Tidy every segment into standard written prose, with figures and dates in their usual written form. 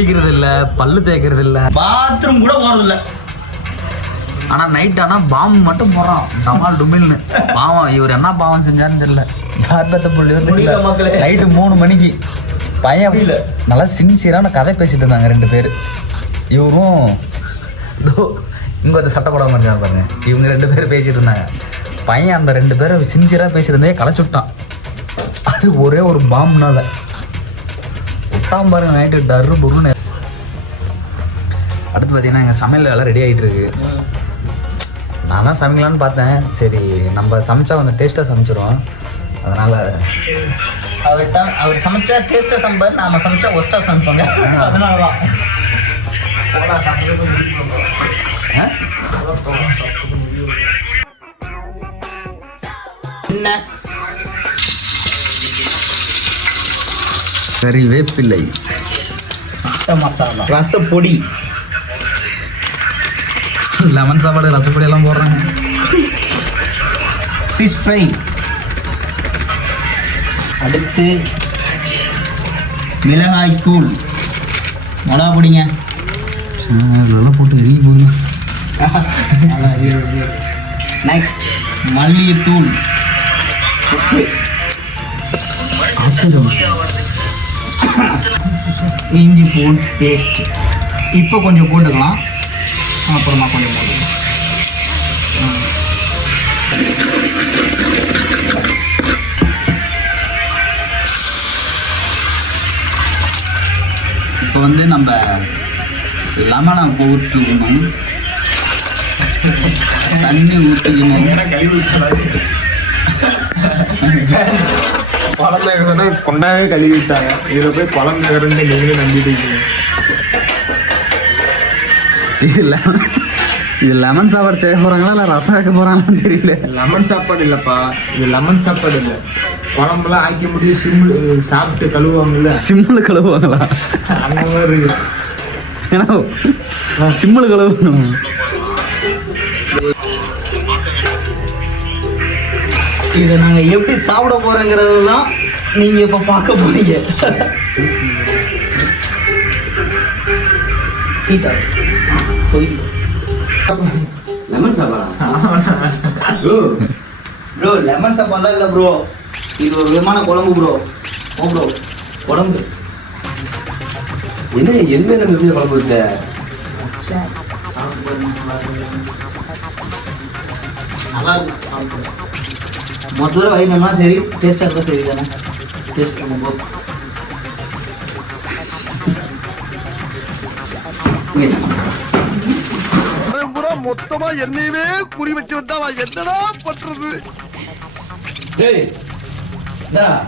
குளிக்கிறது இல்ல, பல்லு தேய்க்கிறது இல்ல, பாத்ரூம் கூட போறது இல்ல. ஆனா நைட் ஆனா பாம்பு மட்டும் போறான் டமால் டுமில்னு. பாவம் இவர் என்ன பாவம் செஞ்சாருன்னு தெரியல. யார் பத்த புள்ளி மக்களே நைட்டு 3 மணிக்கு பையன் நல்லா சின்சியரான கதை பேசிட்டு இருந்தாங்க 2 பேர். இவரும் இங்க ஒரு சட்டை போடாம இருக்காங்க பாருங்க. இவங்க 2 பேரும் பேசிட்டு இருந்தாங்க. பையன் அந்த 2 பேரும் சின்சியரா பேசியிருந்தே களைச்சுட்டான். அது ஒரே ஒரு பாம்புனால விட்டான் பாருங்க. நைட்டு டர்ரு பொருள்னு. அடுத்து பார்த்தீங்கன்னா எங்கள் சமையல் வேலை ரெடி ஆகிட்டு இருக்கு. நான் தான் சமைக்கலான்னு பார்த்தேன். சரி நம்ம சமைச்சா கொஞ்சம் டேஸ்ட்டாக சமைச்சிருவோம். அதனால் அவர் சமைச்சா டேஸ்ட்டாக சமைப்பார், நாம் சமைச்சா ஒஸ்ட்டாக சமைப்பாங்க. அதனால தான் என்ன கறி வேப்பில்லை, மசாலா, ரசப்பொடி, லெமன் சாப்பாடு, ரசப்பொடி எல்லாம் போடுறாங்க. ஃபிஷ் ஃப்ரை, அடுத்து மிளகாய் தூள், மிளகா பொடிங்க இதெல்லாம் போட்டு எரிய போகுது. நெக்ஸ்ட் மல்லிகைத்தூள், இஞ்சி பூண்டு பேஸ்ட். இப்போ கொஞ்சம் போட்டுக்கலாம், அப்புறமா கொஞ்சம் போட்டுக்கலாம். இப்போ வந்து நம்ம லெமனை ஊற்றிக்கணும், தண்ணி ஊற்றிக்கணும். பழம் நகரம்னா கொண்டாவே கழுவி விட்டாங்க. இதில் போய் பழம் நகரம்னு நீங்களே நம்பிட்டு இருக்கீங்க. இது லெமன் சாப்பாடு செய்ய போகிறாங்களா இல்லை ரசம் வைக்க போகிறாங்களான்னு தெரியல. லெமன் சாப்பாடு இல்லைப்பா, இது லெமன் சாப்பாடு இல்லை. குழம்புலாம் ஆக்கி முடியும் சிம்பிள் சாப்பிட்டு கழுவுவாங்கல்ல, சிம்பிள் கழுவுவாங்களா? அந்த மாதிரி ஏன்னா சிம்பிள் கழுவணும். இதை நாங்கள் எப்படி சாப்பிட போகிறோங்கிறது தான் நீங்கள் இப்போ பார்க்க போறீங்க. லெமன் சாப்பாடா ப்ரோ? லெமன் சாப்பாடுலாம் இல்லை ப்ரோ, இது ஒரு விதமான குழம்பு ப்ரோ. ஓ ப்ரோ, குழம்பு என்ன எந்த எப்படி குழம்பு வச்ச? நல்லா இருக்கும். மொத்தத்தில் வைக்கணும்னா சரி, டேஸ்ட்டாக இருந்தால் சரி தானே. டேஸ்ட் பண்ணும்போது மொத்தமா என்னையவே குறி வச்சு வந்தா நான் என்னடா பண்றது? சார்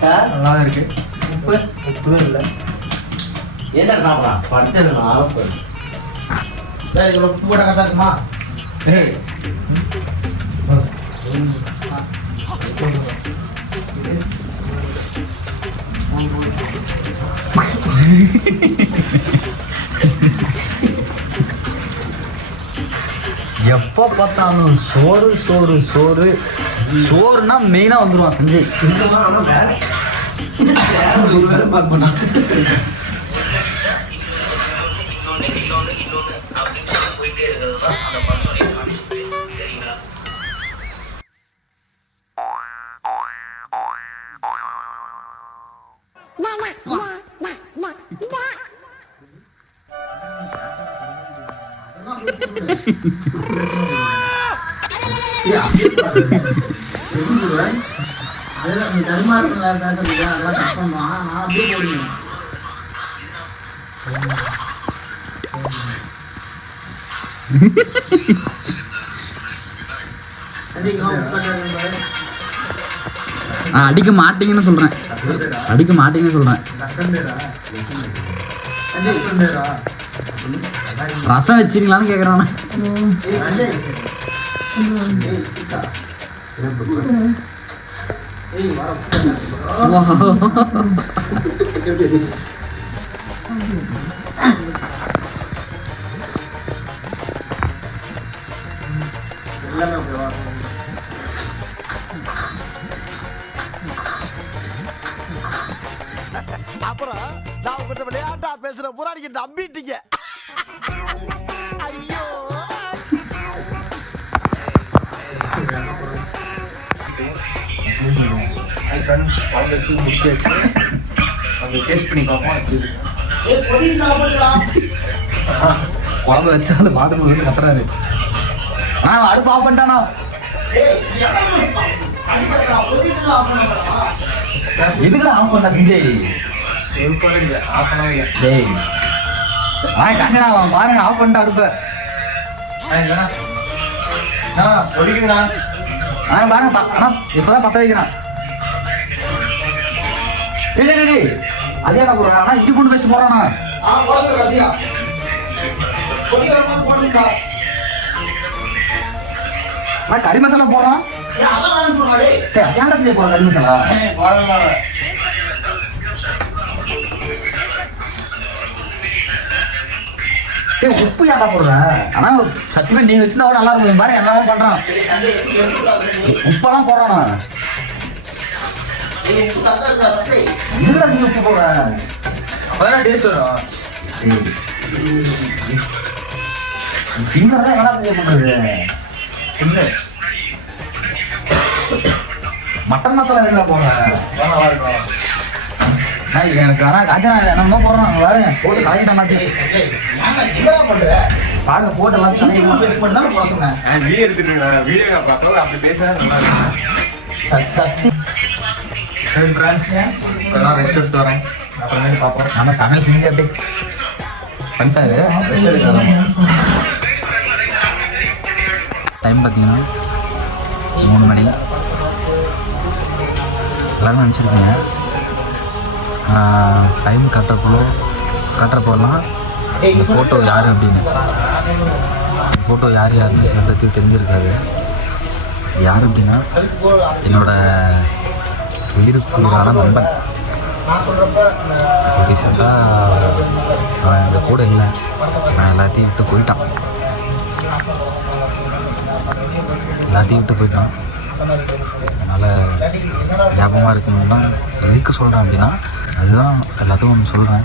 சார் நல்லா இருக்கு. உப்பு உப்பு இல்லை. என்ன சாப்பிட்றான் படுத்து ஆரம்பு. இவ்வளோ உப்பு போட கட்டாக்குமா? எப்போ பார்த்தாலும் சோறு சோறு சோறு சோறுனா மெயினாக வந்துடுவான் சஞ்சய். அதெல்லாம் நீ தருமாறுங்களா பேசுறீங்க, அதெல்லாம் கட் பண்ணுவான். நான் அப்படியே போடுங்க. அடிக்க மாட்டீங்கன்னு சொல்றேன், அடிக்க மாட்டீங்கன்னு சொல்றேன். ரசம் வச்சிருக்கலான்னு கேக்குறானா? விளையாட்டா பேசுற பூரா நீங்க நம்பிட்டீங்க. ஐயோ குழம்பு வச்சாலும் பாத்ரூம் வந்து கத்துறாரு. அடுப்பு ஆஃப் பண்ணிட்டானா? எதுக்குடா ஆஃப் பண்ண செஞ்சேய்? டேய் கஞ்சனா பாருங்க ஆஃப் பண்ணிட்டு அடுப்ப சொல்லிக்குதுண்ணா. பாருங்க அண்ணா இப்பதான் பத்த வைக்கிறான். டேய் அதே என்ன போடுறான்? ஆனா இஞ்சி பூண்டு பேஸ்ட் போடுறானா? கறி மசாலா போடுறான். ஏன்டா செஞ்சு போடுற கறி மசாலா? உப்பு ஏன்டா போடுற? ஆனா சத்தியமா நீ வச்சுனா கூட நல்லா இருக்கும் பாரு. எல்லாமே பண்றான். உப்பெல்லாம் போடுறானா? இதுல நீ உப்பு போடுற அப்பதான் டேஸ்ட் வரும். திங்கறத என்னடா செய்ய பண்றது? தின்னு மட்டன் மசாலா எதுல போடுற? நல்லா இருக்கும். எனக்கு ஆனா காஞ்சனா என்னமோ போடுறான் வேற போட்டு கலக்கிட்ட மாத்தி பாருங்க போட்டு எல்லாத்தையும் வீடியோ எடுத்துட்டு வீடியோ பார்த்தோம் அப்படி பேசுறேன். சக்தி ரெஸ்ட் எடுத்து வரேன். அப்புறமேட்டு பார்ப்போம். நம்ம சமையல் செஞ்சு அப்படி பண்ணிட்டாரு. ரெஸ்ட் எடுக்கலாம். டைம் பார்த்தீங்கன்னா 3 மணி. எல்லாரும் நினச்சிருக்கீங்க டைம் காட்டுறப்போலாம் இந்த ஃபோட்டோ யார் அப்படின்னு. ஃபோட்டோ யாருன்னு சில பேருக்கு தெரிஞ்சிருக்காது. யார் அப்படின்னா என்னோட உயிருக்குயிரான நண்பன். ரீசெண்டாக அவன் எங்கள் கூட இல்லை, நான் எல்லாத்தையும் விட்டு போயிட்டான். அதனால் ஞாபகமாக இருக்கணும்னா எதுக்கு சொல்கிறேன் அப்படின்னா அதுதான் எல்லாத்துக்கும் ஒன்று சொல்கிறேன்.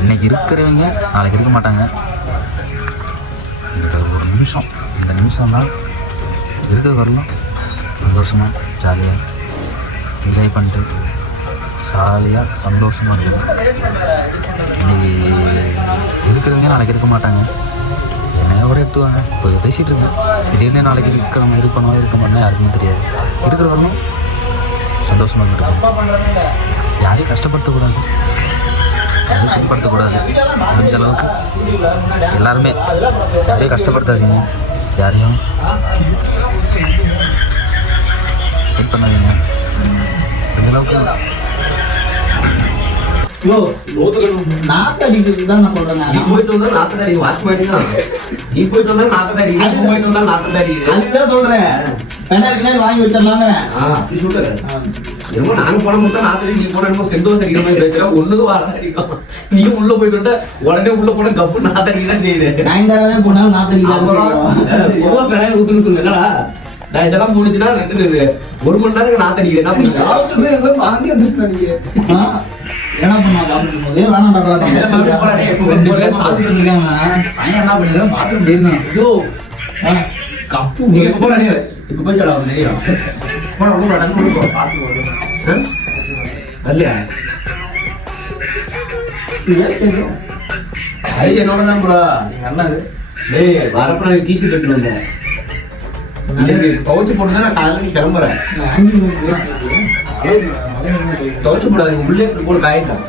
இன்றைக்கி இருக்கிறவங்க நாளைக்கு இருக்க மாட்டாங்க. இந்த ஒரு நிமிஷம், இந்த நிமிஷம் தான் இருக்கிற வரலாம் சந்தோஷமாக ஜாலியாக என்ஜாய் பண்ணிட்டு ஜாலியாக சந்தோஷமாக இருக்கும். இன்றைக்கி இருக்கிறவங்க நாளைக்கு இருக்க மாட்டாங்க. என்னைய கூட எடுத்துவாங்க. இப்போ பேசிகிட்டு இருக்கேன். திடீர்னு நாளைக்கு இருக்க மாட்டேன்னா யாருக்குமே தெரியாது. இருக்கிற வரணும் சந்தோஷமாக இருந்துருக்கோம். யாரையும் கஷ்டப்படுத்தக்கூடாது, யாரையும் துன்படுத்தக்கூடாது. முடிஞ்ச அளவுக்கு எல்லாருமே யாரையும் கஷ்டப்படுத்தாதீங்க, யாரையும் இது பண்ணாதீங்க. முடிஞ்ச அளவுக்கு நாத்தடிக்கிறது தான் நான் சொல்றேன். நீ போயிட்டு வந்தா நாத்தடி வாஷ் பண்ணிக்கலாம். நீ போயிட்டு வந்தா நாத்தடி, நீ போயிட்டு வந்தா நாத்தடி. அதுதான் சொல்றேன். பெனால்டி வாங்கி வச்சிடலாங்க. என்னமோ நாங்க போன மட்டும் நாத்தடி, நீ போன என்னமோ செண்டோ அடிக்கிற மாதிரி பேசுற. ஒண்ணுக்கு வாரம் அடிக்கும். நீயும் உள்ள போயிட்டு வந்தா உடனே உள்ள போன கப்பு நாத்தடி தான் செய்யுது. நயன்தாராவே போனாலும் நாத்தடி தான். பெனால்டி ஊத்துன்னு சொல்லுங்கடா. நான் இதெல்லாம் முடிச்சுன்னா 1 மணி நேரம் நாத்தடிக்கிறேன். என்ன பண்ணுங்க வாங்கி வந்துச்சு. என்ன பண்ணா சாப்பிடும்போது வேணாம் கப்பு இப்ப போய் தெரியும் அது என்னோட தான் ப்ரோ. நீங்க அண்ணாது டேய் வரப்ப நான் டிஷர்ட் எடுத்துட்டு வந்தேன். துவச்சு போட்டு தான் நான் காலையில் கிளம்புறேன். துவச்சு போடாது உள்ளே போட காயிட்டான்.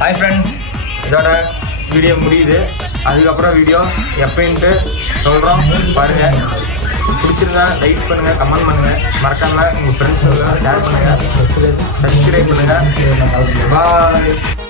ஹாய் ஃப்ரெண்ட்ஸ், இதோட வீடியோ முடியுது. அதுக்கப்புறம் வீடியோ எப்போன்ட்டு சொல்கிறோம். பாருங்கள், பிடிச்சிருந்தா லைக் பண்ணுங்கள், கமெண்ட் பண்ணுங்கள், மறக்காமல் உங்கள் ஃப்ரெண்ட்ஸோட ஷேர் பண்ணுங்கள், சப்ஸ்கிரைப் பண்ணுங்கள். பாய்.